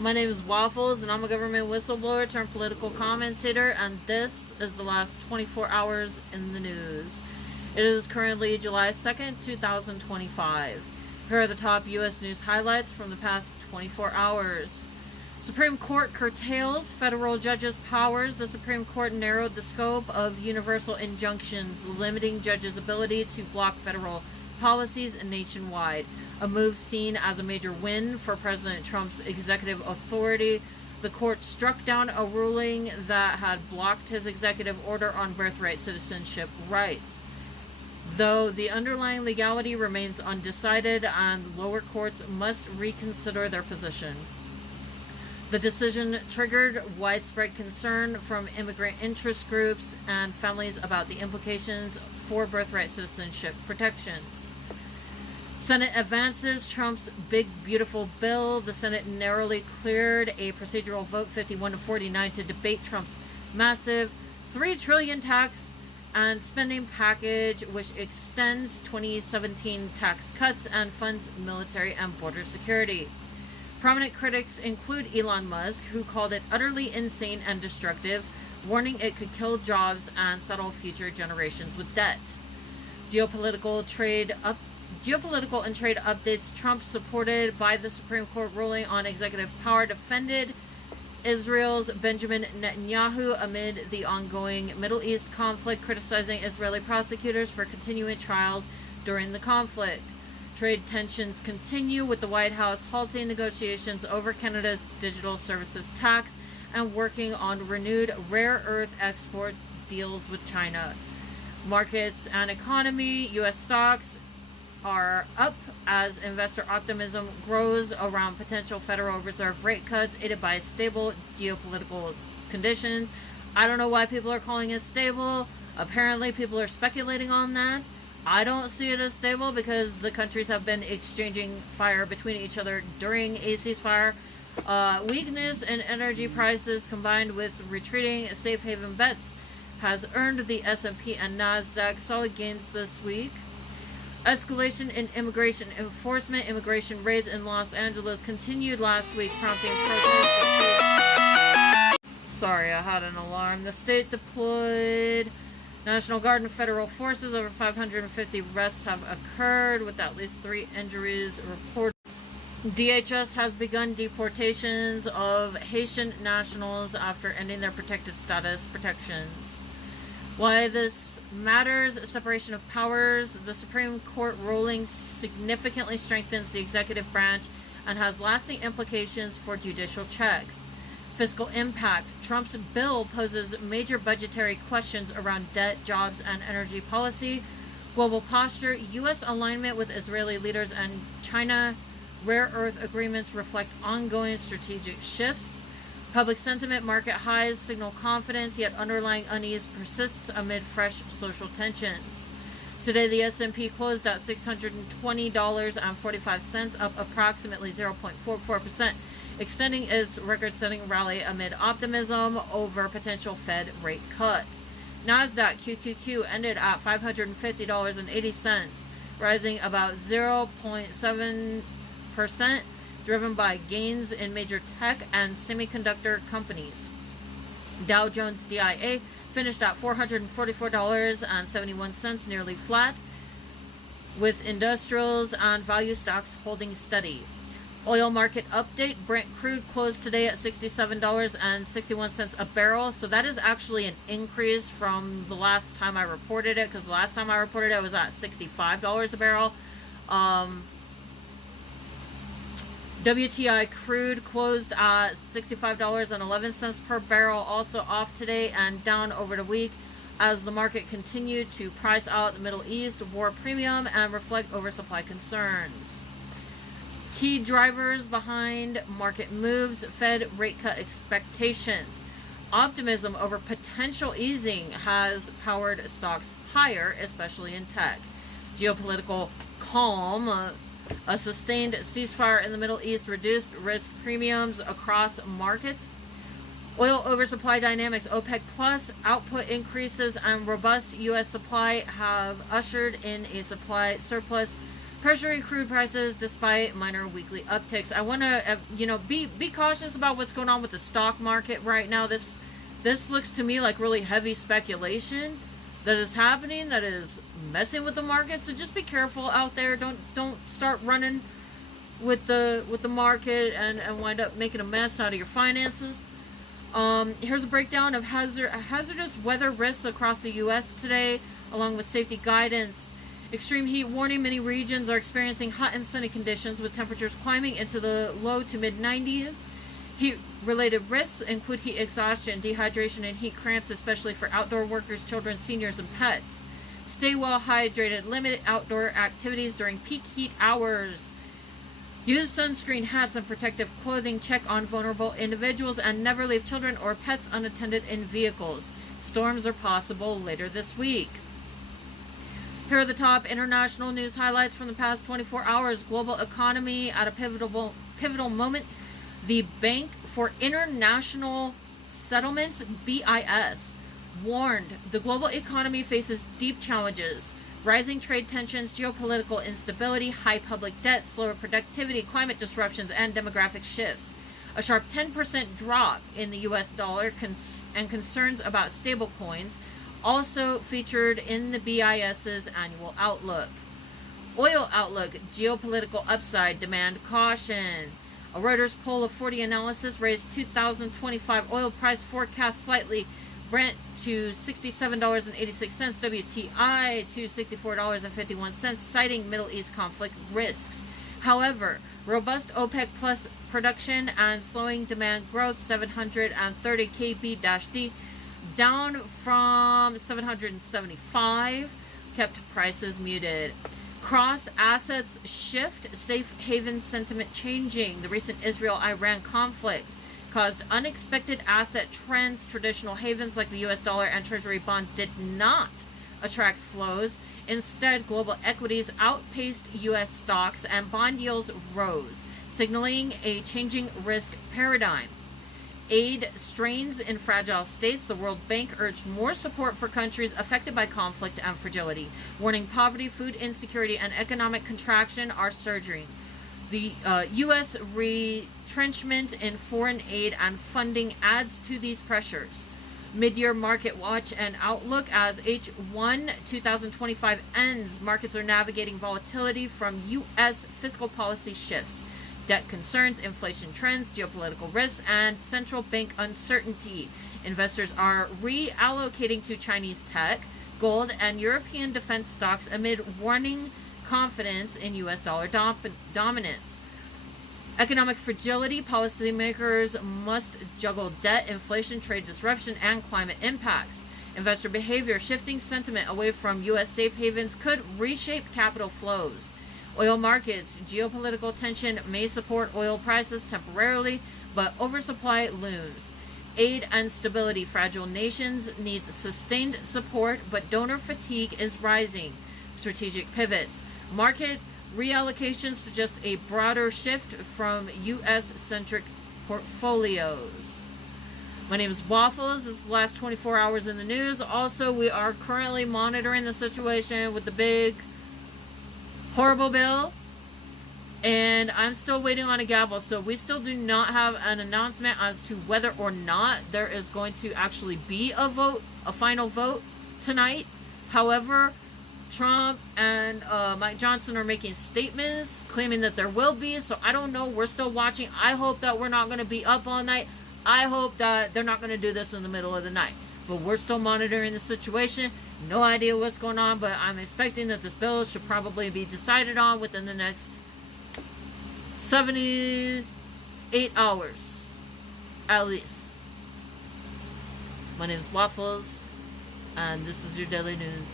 My name is Waffles, and I'm a government whistleblower turned political commentator, and this is the last 24 hours in the news. It is currently July 2nd, 2025. Here are the top U.S. news highlights from the past 24 hours. Supreme Court curtails federal judges' powers. The Supreme Court narrowed the scope of universal injunctions, limiting judges' ability to block federal policies nationwide. A move seen as a major win for President Trump's executive authority. The court struck down a ruling that had blocked his executive order on birthright citizenship rights, though the underlying legality remains undecided and lower courts must reconsider their position. The decision triggered widespread concern from immigrant interest groups and families about the implications for birthright citizenship protections. Senate advances Trump's big beautiful bill. The Senate narrowly cleared a procedural vote 51-49 to debate Trump's massive $3 trillion tax and spending package, which extends 2017 tax cuts and funds military and border security. Prominent critics include Elon Musk, who called it utterly insane and destructive, warning it could kill jobs and saddle future generations with debt. Geopolitical and trade updates. Trump, supported by the Supreme Court ruling on executive power, defended Israel's Benjamin Netanyahu amid the ongoing Middle East conflict, criticizing Israeli prosecutors for continuing trials during the conflict. Trade tensions continue, with the White House halting negotiations over Canada's digital services tax and working on renewed rare earth export deals with China. Markets and economy. U.S. stocks are up as investor optimism grows around potential Federal Reserve rate cuts, aided by stable geopolitical conditions. I don't know why people are calling it stable. Apparently people are speculating on that. I don't see it as stable because the countries have been exchanging fire between each other during a ceasefire. Weakness in energy prices combined with retreating safe haven bets has earned the S&P and NASDAQ solid gains this week. Escalation in immigration enforcement. Immigration raids in Los Angeles continued last week, prompting protests. Sorry, I had an alarm. The state deployed National Guard and federal forces. Over 550 arrests have occurred, with at least 3 injuries reported. DHS has begun deportations of Haitian nationals after ending their protected status protections. Why this matters: separation of powers. The Supreme Court ruling significantly strengthens the executive branch and has lasting implications for judicial checks. Fiscal impact. Trump's bill poses major budgetary questions around debt, jobs, and energy policy. Global posture. U.S. alignment with Israeli leaders and China rare earth agreements reflect ongoing strategic shifts. Public sentiment. Market highs signal confidence, yet underlying unease persists amid fresh social tensions. Today, the S&P closed at $620.45, up approximately 0.44%, extending its record-setting rally amid optimism over potential Fed rate cuts. NASDAQ QQQ ended at $550.80, rising about 0.7%, driven by gains in major tech and semiconductor companies. Dow Jones DIA finished at $444.71, nearly flat, with industrials and value stocks holding steady. Oil market update. Brent crude closed today at $67.61 a barrel, so that is actually an increase from the last time I reported it, because the last time I reported it was at $65 a barrel. WTI crude closed at $65.11 per barrel, also off today and down over the week as the market continued to price out the Middle East war premium and reflect oversupply concerns. Key drivers behind market moves. Fed rate cut expectations. Optimism over potential easing has powered stocks higher, especially in tech. Geopolitical calm. A sustained ceasefire in the Middle East reduced risk premiums across markets. Oil oversupply dynamics. OPEC Plus output increases and robust U.S. supply have ushered in a supply surplus, pressuring crude prices despite minor weekly upticks. I want to, be cautious about what's going on with the stock market right now. This looks to me like really heavy speculation that is happening, that is messing with the market. So just be careful out there. Don't start running with the market and wind up making a mess out of your finances. Here's a breakdown of hazardous weather risks across the U.S. today, along with safety guidance. Extreme heat warning. Many regions are experiencing hot and sunny conditions with temperatures climbing into the low to mid 90s. Heat-related risks include heat exhaustion, dehydration, and heat cramps, especially for outdoor workers, children, seniors, and pets. Stay well hydrated. Limit outdoor activities during peak heat hours. Use sunscreen, hats, and protective clothing. Check on vulnerable individuals and never leave children or pets unattended in vehicles. Storms are possible later this week. Here are the top international news highlights from the past 24 hours. Global economy at a pivotal moment. The Bank for International Settlements, BIS, warned the global economy faces deep challenges. Rising trade tensions, geopolitical instability, high public debt, slower productivity, climate disruptions, and demographic shifts. A sharp 10% drop in the U.S. dollar and concerns about stablecoins also featured in the BIS's annual outlook. Oil outlook, geopolitical upside, demand caution. A Reuters poll of 40 analysis raised 2025 oil price forecast slightly. Brent to $67.86, WTI to $64.51, citing Middle East conflict risks. However, robust OPEC Plus production and slowing demand growth, 730 kb-d, down from 775, kept prices muted. Cross assets shift, safe haven sentiment changing. The recent Israel-Iran conflict caused unexpected asset trends. Traditional havens like the U.S. dollar and Treasury bonds did not attract flows. Instead, global equities outpaced U.S. stocks and bond yields rose, signaling a changing risk paradigm. Aid strains in fragile states. The World Bank urged more support for countries affected by conflict and fragility, warning poverty, food insecurity, and economic contraction are surging. The U.S. retrenchment in foreign aid and funding adds to these pressures. Mid-year market watch and outlook. As H1 2025 ends, markets are navigating volatility from U.S. fiscal policy shifts, debt concerns, inflation trends, geopolitical risks, and central bank uncertainty. Investors are reallocating to Chinese tech, gold, and European defense stocks amid waning confidence in U.S. dollar dominance. Economic fragility. Policymakers must juggle debt, inflation, trade disruption, and climate impacts. Investor behavior. Shifting sentiment away from U.S. safe havens could reshape capital flows. Oil markets. Geopolitical tension may support oil prices temporarily, but oversupply looms. Aid and stability. Fragile nations need sustained support, but donor fatigue is rising. Strategic pivots. Market reallocations suggest a broader shift from U.S.-centric portfolios. My name is Waffles. This is the last 24 hours in the news. Also, we are currently monitoring the situation with the big, horrible bill. And I'm still waiting on a gavel. So we still do not have an announcement as to whether or not there is going to actually be a vote, a final vote tonight. However, Trump and Mike Johnson are making statements claiming that there will be. So I don't know. We're still watching. I hope that we're not going to be up all night. I hope that they're not going to do this in the middle of the night. But we're still monitoring the situation. No idea what's going on. But I'm expecting that this bill should probably be decided on within the next 78 hours. At least. My name is Waffles. And this is your Daily News.